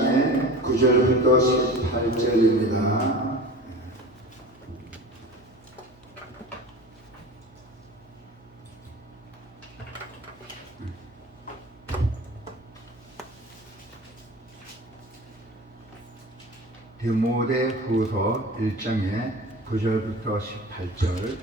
1장의 9절부터 18절입니다. 디모데후서 1장의 9절부터 18절.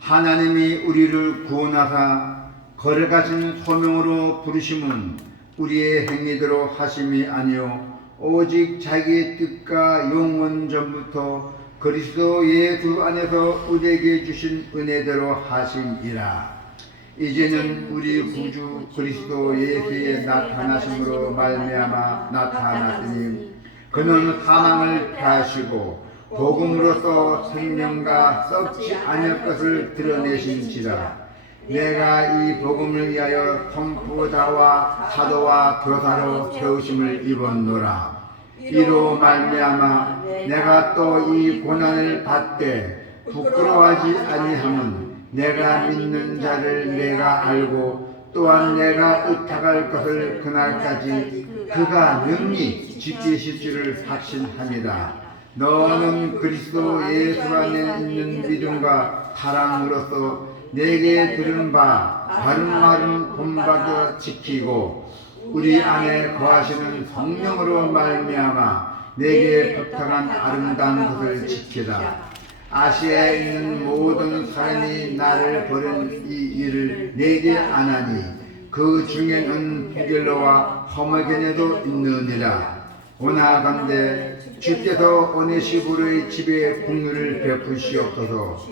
하나님이 우리를 구원하사 거룩하신 소명으로 부르심은 우리의 행위대로 하심이 아니요 오직 자기의 뜻과 영원 전부터 그리스도 예수 안에서 우리에게 주신 은혜대로 하심이라. 이제는 우리 구주 그리스도 예수의 나타나심으로 말미암아 나타났으니 그는 사망을 패하시고 복음으로써 생명과 썩지 않을 것을 드러내신지라. 내가 이 복음을 위하여 선포자와 사도와 교사로 세우심을 입었노라. 이로 말미암아 내가 또 이 고난을 받되 부끄러워하지 아니함은 내가 믿는 자를 내가 알고 또한 내가 의탁할 것을 그날까지 그가 능히 지키실 줄을 확신합니다. 너는 그리스도 예수 안에 있는 믿음과 사랑으로서 내게 들은 바 바른 말은 본받아 지키고 우리 안에 거하시는 성령으로 말미암아 내게 부탁한 아름다운 것을 지키라. 아시아에 있는 모든 사람이 나를 버린 이 일을 내게 안하니 그 중에는 부gel로와 허머게네도 있느니라. 원하건대 주께서 오네시보르의 집에 긍휼을 베푸시옵소서.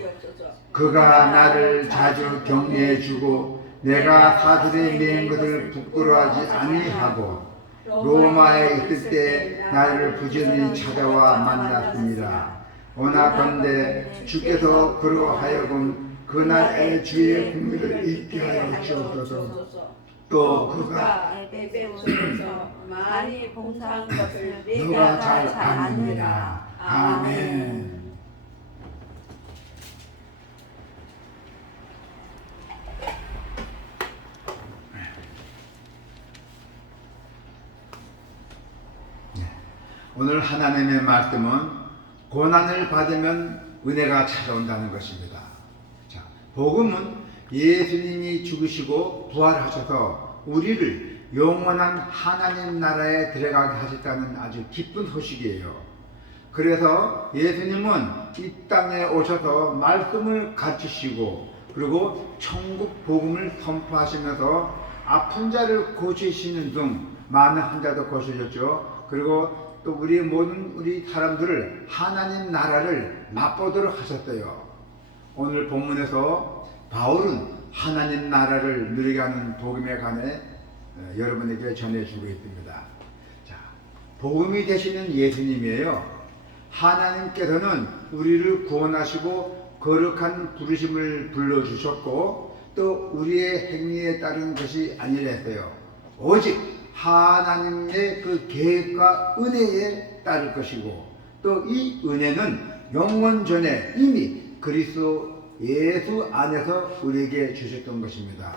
그가 나를 자주 격려해 주고 내가 사들에 매인 것을 부끄러워하지 아니하고 로마에 있을 때 나를 부지런히 찾아와 만났습니다. 원하건대 주께서 그로 하여금 그날의 주의 긍휼을 잊게 하여 주옵소서. 또 그가 에베소에서 많이 봉사한 것을 너가 잘 아느니라. 아멘. 오늘 하나님의 말씀은 고난을 받으면 은혜가 찾아온다는 것입니다. 자, 복음은 예수님이 죽으시고 부활하셔서 우리를 영원한 하나님 나라에 들어가게 하셨다는 아주 기쁜 소식이에요. 그래서 예수님은 이 땅에 오셔서 말씀을 가르치시고 그리고 천국 복음을 선포하시면서 아픈 자를 고치시는 등 많은 환자도 고쳐졌죠. 그리고 또 우리 사람들을 하나님 나라를 맛보도록 하셨어요. 오늘 본문에서 바울은 하나님 나라를 누리게 하는 복음에 관해 여러분에게 전해주고 있습니다. 자, 복음이 되시는 예수님이에요. 하나님께서는 우리를 구원하시고 거룩한 부르심을 불러주셨고 또 우리의 행위에 따른 것이 아니랬어요. 오직 하나님의 그 계획과 은혜에 따를 것이고 또 이 은혜는 영원 전에 이미 그리스도 예수 안에서 우리에게 주셨던 것입니다.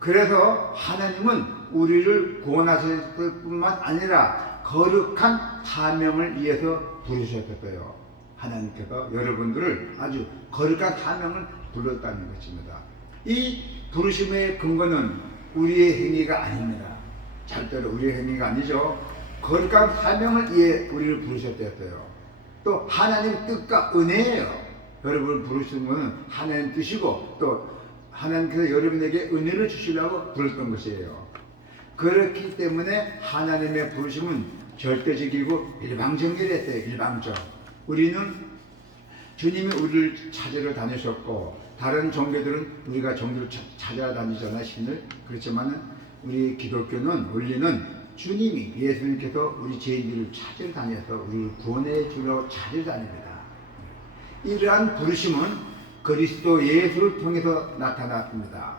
그래서 하나님은 우리를 구원하셨을 뿐만 아니라 거룩한 사명을 위해서 부르셨어요. 하나님께서 여러분들을 아주 거룩한 사명을 불렀다는 것입니다. 이 부르심의 근거는 우리의 행위가 아닙니다. 절대로 우리의 행위가 아니죠. 거룩한 사명을 위해 우리를 부르셨대요. 또 하나님의 뜻과 은혜예요. 여러분을 부르시는 것은 하나님 뜻이고 또 하나님께서 여러분에게 은혜를 주시려고 부르셨던 것이에요. 그렇기 때문에 하나님의 부르심은 절대적이고 일방적이랬어요. 일방적. 우리는 주님이 우리를 찾으러 다니셨고 다른 종교들은 우리가 종교를 찾아다니잖아요. 신을. 그렇지만 우리 기독교는 원리는 주님이 예수님께서 우리 죄인들을 찾으러 다녀서 우리를 구원해 주려고 찾으러 다닙니다. 이러한 부르심은 그리스도 예수를 통해서 나타났습니다.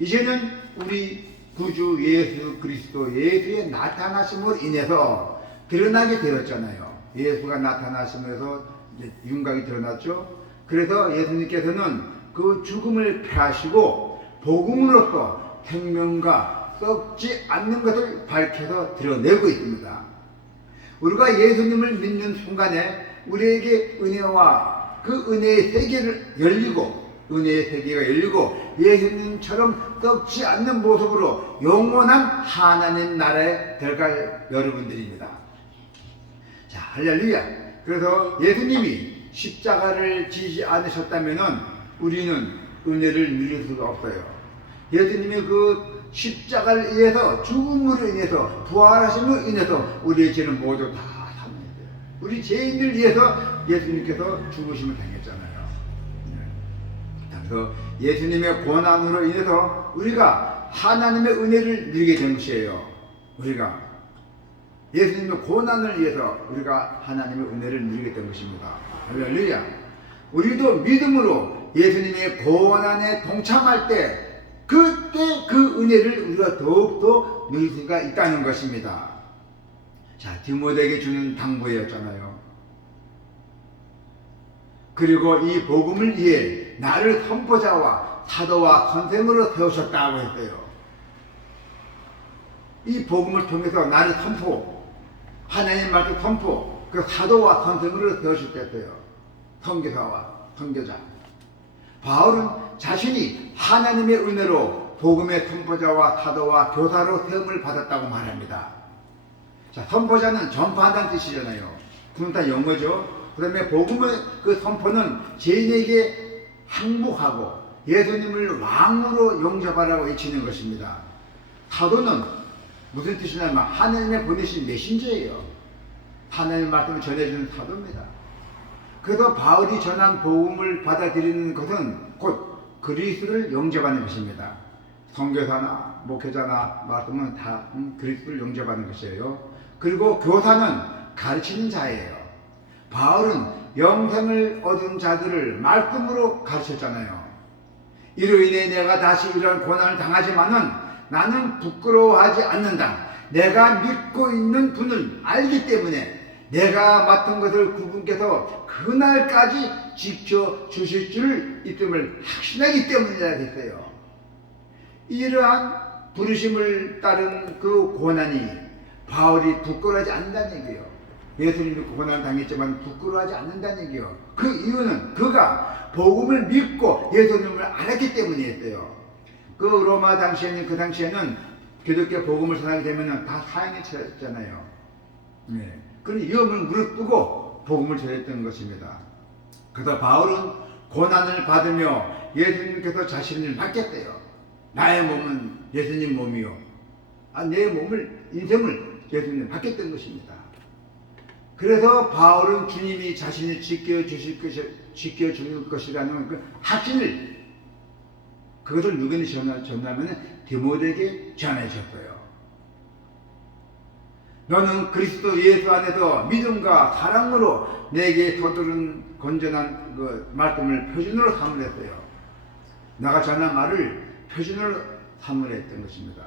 이제는 우리 구주 예수 그리스도 예수의 나타나심으로 인해서 드러나게 되었잖아요. 예수가 나타나시면서 이제 윤곽이 드러났죠. 그래서 예수님께서는 그 죽음을 패하시고 복음으로써 생명과 썩지 않는 것을 밝혀서 드러내고 있습니다. 우리가 예수님을 믿는 순간에 우리에게 은혜와 그 은혜의 세계를 열리고 은혜의 세계가 열리고 예수님처럼 썩지 않는 모습으로 영원한 하나님 나라에 들어갈 여러분들입니다. 자, 할렐루야. 그래서 예수님이 십자가를 지지 않으셨다면 우리는 은혜를 누릴 수가 없어요. 예수님이 그 십자가를 인해서 죽음으로 인해서 부활하심으로 인해서 우리의 죄는 모두 다 사면돼요. 우리 죄인들 위해서 예수님께서 죽으심을 당했잖아요. 그래서 예수님의 고난으로 인해서 우리가 하나님의 은혜를 누리게 된 것이에요. 우리가 예수님의 고난을 위해서 우리가 하나님의 은혜를 누리게 된 것입니다. 할렐루야. 우리도 믿음으로 예수님의 고난에 동참할 때 그때 그 은혜를 우리가 더욱더 누릴 수가 있다는 것입니다. 자, 디모데에게 주는 당부였잖아요. 그리고 이 복음을 위해 나를 선포자와 사도와 선생으로 세우셨다고 했어요. 이 복음을 통해서 나를 선포, 하나님 말씀 선포, 그 사도와 선생으로 세우셨댔어요. 선교사와 선교자. 바울은 자신이 하나님의 은혜로 복음의 선포자와 사도와 교사로 세움을 받았다고 말합니다. 자, 선포자는 전파한다는 뜻이잖아요. 그건 다 영어죠. 그 다음에 복음의 그 선포는 죄인에게 항복하고 예수님을 왕으로 영접하라고 외치는 것입니다. 사도는 무슨 뜻이냐면 하나님의 보내신 메신저예요. 하나님의 말씀을 전해주는 사도입니다. 그래서 바울이 전한 복음을 받아들이는 것은 곧 그리스도를 영접하는 것입니다. 선교사나 목회자나 말씀은 다 그리스도를 영접하는 것이에요. 그리고 교사는 가르치는 자예요. 바울은 영생을 얻은 자들을 말씀으로 가르쳤잖아요. 이로 인해 내가 다시 이런 고난을 당하지만은 나는 부끄러워하지 않는다. 내가 믿고 있는 분을 알기 때문에 내가 맡은 것을 그분께서 그날까지 지켜주실 줄 믿음을 확신하기 때문이라 했어요. 이러한 부르심을 따른 그 고난이 바울이 부끄러워하지 않는다는 얘기예요. 예수님이 고난을 당했지만 부끄러워하지 않는다는 얘기예요. 그 이유는 그가 복음을 믿고 예수님을 알았기 때문이었어요. 그 로마 당시에는 그 당시에는 기독교 복음을 전하게 되면 다 사형에 처했잖아요. 네. 그런 위험을 무릅쓰고 복음을 전했던 것입니다. 그래서 바울은 고난을 받으며 예수님께서 자신을 맡겼대요. 나의 몸은 예수님 몸이요. 내 몸을 인생을 예수님 맡겼던 것입니다. 그래서 바울은 주님이 자신을 지켜줄 것이라는 그 확신을 그것을 누구에게 전하면 디모데에게 전해줬어요. 너는 그리스도 예수 안에서 믿음과 사랑으로 내게 서두른 건전한 그 말씀을 표준으로 삼으랬어요. 내가 전한 말을 표준으로 삼으랬던 것입니다.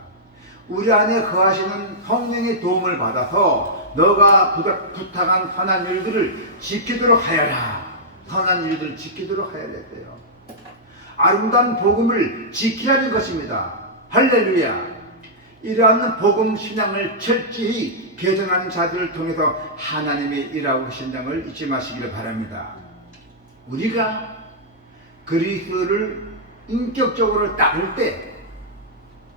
우리 안에 거하시는 성령의 도움을 받아서 너가 부탁한 선한 일들을 지키도록 하여라. 선한 일들을 지키도록 하여야 했어요. 아름다운 복음을 지키라는 것입니다. 할렐루야. 이러한 복음 신앙을 철저히 개정하는 자들을 통해서 하나님의 일하고 계신다는 걸 잊지 마시기를 바랍니다. 우리가 그리스도를 인격적으로 따를 때,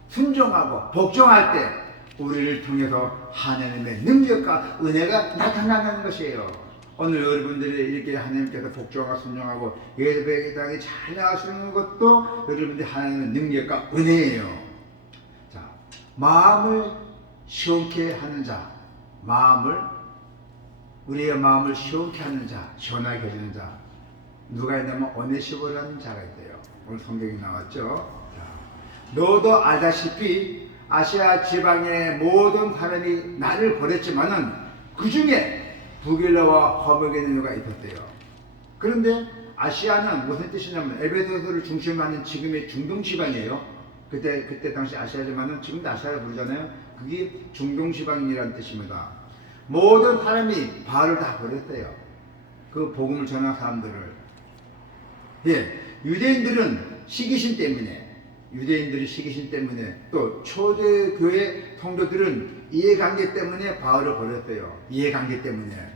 순종하고 복종할 때 우리를 통해서 하나님의 능력과 은혜가 나타나는 것이에요. 오늘 여러분들이 이렇게 하나님께서 복종하고 순종하고 예배당에 잘 나가시는 것도 여러분들이 하나님의 능력과 은혜예요. 자, 마음을 시원케 하는 자, 우리의 마음을 시원케 하는 자, 시원하게 해주는 자, 누가 있냐면 오네시모라는 자가 있대요. 오늘 성경에 나왔죠. 자, 너도 알다시피 아시아 지방의 모든 사람이 나를 버렸지만은 그 중에 부길라와 허브게느가 있었대요. 그런데 아시아는 무슨 뜻이냐면 에베소서를 중심으로 하는 지금의 중동 지방이에요. 그때 당시 아시아지만은 지금도 아시아라 부르잖아요. 그게 중동지방이라는 뜻입니다. 모든 사람이 바울을 다 버렸어요. 그 복음을 전한 사람들을. 예, 유대인들이 시기심 때문에 또 초대교회 성도들은 이해관계 때문에 바울을 버렸어요. 이해관계 때문에.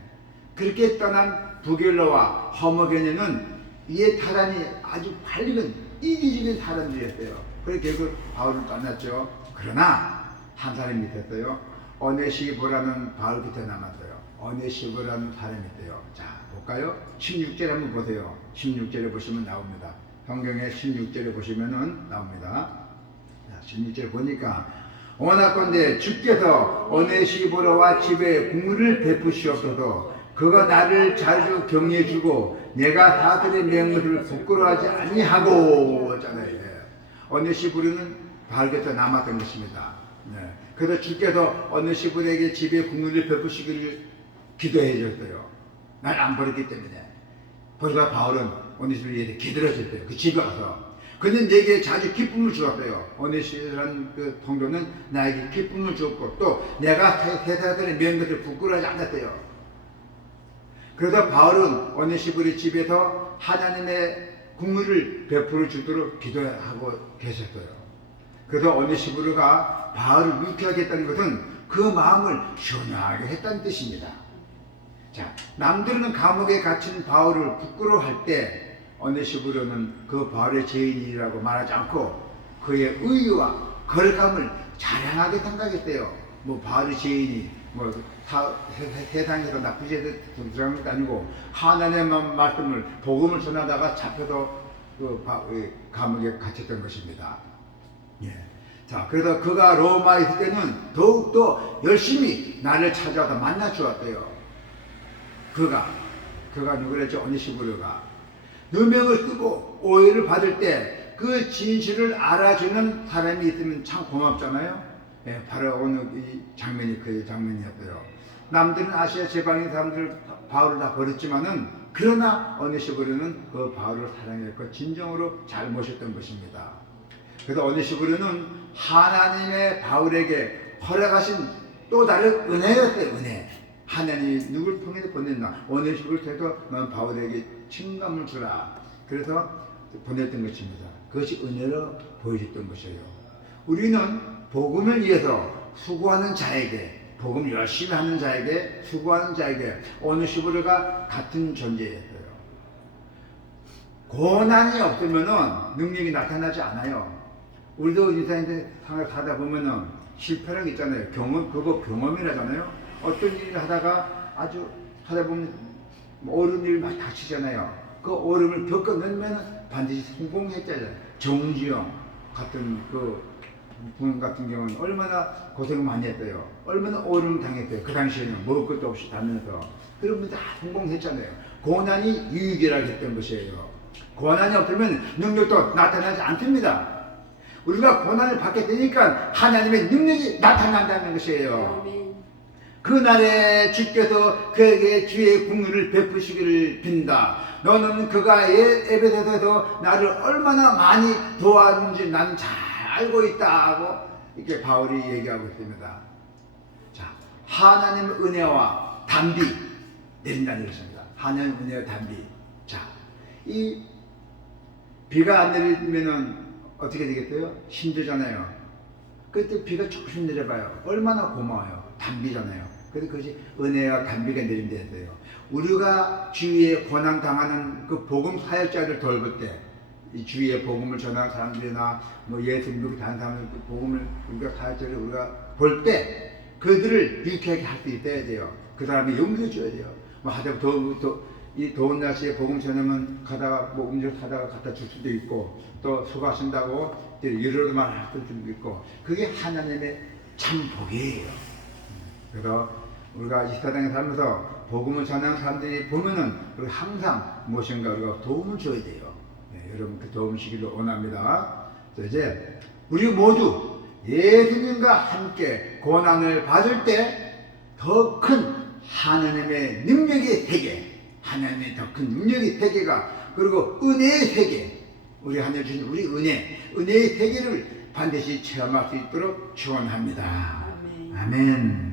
그렇게 떠난 부겔러와 허머게네는 이해 타산이 아주 밝은 이기적인 사람들이었어요. 그래서 결국 바울을 떠났죠. 그러나 한 사람이 있었어요. 오네시보라는 바울 곁에 남았어요. 오네시보라는 사람이 있어요. 자, 볼까요? 16절 한번 보세요. 16절에 보시면 나옵니다. 성경에 16절에 보시면은 나옵니다. 자, 16절 보니까 원하건대 주께서 오네시보라와 집에 국물을 베푸시옵소서. 그가 나를 자주 격려해주고 내가 사들의 명령을 부끄러워하지 아니하고 잖아요. 오네시보르는 바울 곁에 남았던 것입니다. 네. 그래서 주께서 오네시보르에게 집에 국물을 베푸시기를 기도해 줬어요. 날 안 버렸기 때문에. 그래서 바울은 오네시보르에게 기다렸어요. 그 집에 가서. 그는 내게 자주 기쁨을 주었어요. 오네시보라는 그 성도는 나에게 기쁨을 주었고 또 내가 세사들의 명령을 부끄러워하지 않았어요. 그래서 바울은 오네시보르 집에서 하나님의 국물을 베풀어 주도록 기도하고 계셨어요. 그래서 오네시보르가 바울을 위로하게 했다는 것은 그 마음을 시원하게 했다는 뜻입니다. 자, 남들은 감옥에 갇힌 바울을 부끄러워할 때 오네시보르는 그 바울의 죄인이라고 말하지 않고 그의 의의와 거룩함을 자랑하게 생각했대요. 뭐 바울의 죄인이 뭐 세상에서 나쁘게 들어간 것도 아니고 하나님의 말씀을 복음을 전하다가 잡혀서 그 감옥에 갇혔던 것입니다. 예. 자, 그래서 그가 로마에 있을 때는 더욱더 열심히 나를 찾아와서 만나 주었대요. 그가 누구랬죠? 오네시보르가 누명을 쓰고 오해를 받을 때 그 진실을 알아주는 사람이 있으면 참 고맙잖아요. 예, 바로 오늘 이 장면이 그 장면이었어요. 남들은 아시아 제방인 사람들 바울을 다 버렸지만은 그러나 오네시보르는 그 바울을 사랑했고 진정으로 잘 모셨던 것입니다. 그래서 오네시보르는 하나님의 바울에게 허락하신 또 다른 은혜였어요. 은혜. 하나님이 누굴 통해서 보냈나? 오네시보르를 통해서 넌 바울에게 친감을 주라. 그래서 보냈던 것입니다. 그것이 은혜로 보여줬던 것이에요. 우리는 복음을 위해서 수고하는 자에게, 복음 열심히 하는 자에게, 수고하는 자에게 오네시보르가 같은 존재였어요. 고난이 없으면 능력이 나타나지 않아요. 우리도 인생에 살다 보면은 실패라는 게 있잖아요. 그거 경험이라잖아요. 어떤 일을 하다가 아주 하다 보면 어려운 일을 많이 닥치잖아요. 그 어려움을 겪어내면 반드시 성공했잖아요. 정지영 같은 그 분 같은 경우는 얼마나 고생을 많이 했어요. 얼마나 어려움을 당했어요. 그 당시에는 먹을 것도 없이 다면서. 그러면 다 성공했잖아요. 고난이 유익이라고 했던 것이에요. 고난이 없으면 능력도 나타나지 않습니다. 우리가 고난을 받게 되니까 하나님의 능력이 나타난다는 것이에요. 그날에 주께서 그에게 주의 국물을 베푸시기를 빈다. 너는 그가 에베소서에서 나를 얼마나 많이 도와준지 난 잘 알고 있다 하고 이렇게 바울이 얘기하고 있습니다. 자, 하나님의 은혜와 담비 내린다는 것입니다. 하나님의 은혜와 담비. 자, 이 비가 안 내리면은 어떻게 되겠어요? 힘들잖아요. 그때 비가 조금씩 내려봐요. 얼마나 고마워요. 담비잖아요. 그래서 그것이 은혜와 담비가 내린다 했어요. 우리가 주위에 고난 당하는 그 복음 사역자를 돌볼 때, 이 주위에 복음을 전하는 사람들이나 뭐 예수 믿고 다른 사람들 그 복음을 우리가 사역자를 우리가 볼 때 그들을 유쾌하게 할 수 있어야 돼요. 그 사람이 용기를 줘야 돼요. 뭐 하다 이 더운 날씨에 복음 전하면 가다가 뭐 음료 사다가 갖다 줄 수도 있고 또 수고하신다고 위로만 할 수도 있고 그게 하나님의 참 복이에요. 그래서 우리가 이 세상에 살면서 복음을 전하는 사람들이 보면은 우리가 항상 무엇인가 우리가 도움을 줘야 돼요. 네, 여러분 그 도움 주기를 원합니다. 자, 이제 우리 모두 예수님과 함께 고난을 받을 때 더 큰 하나님의 능력의 세계, 하나님의 더 큰 능력의 세계가 그리고 은혜의 세계, 우리 하나님 주신 우리 은혜의 세계를 반드시 체험할 수 있도록 축원합니다. 아멘. 아멘.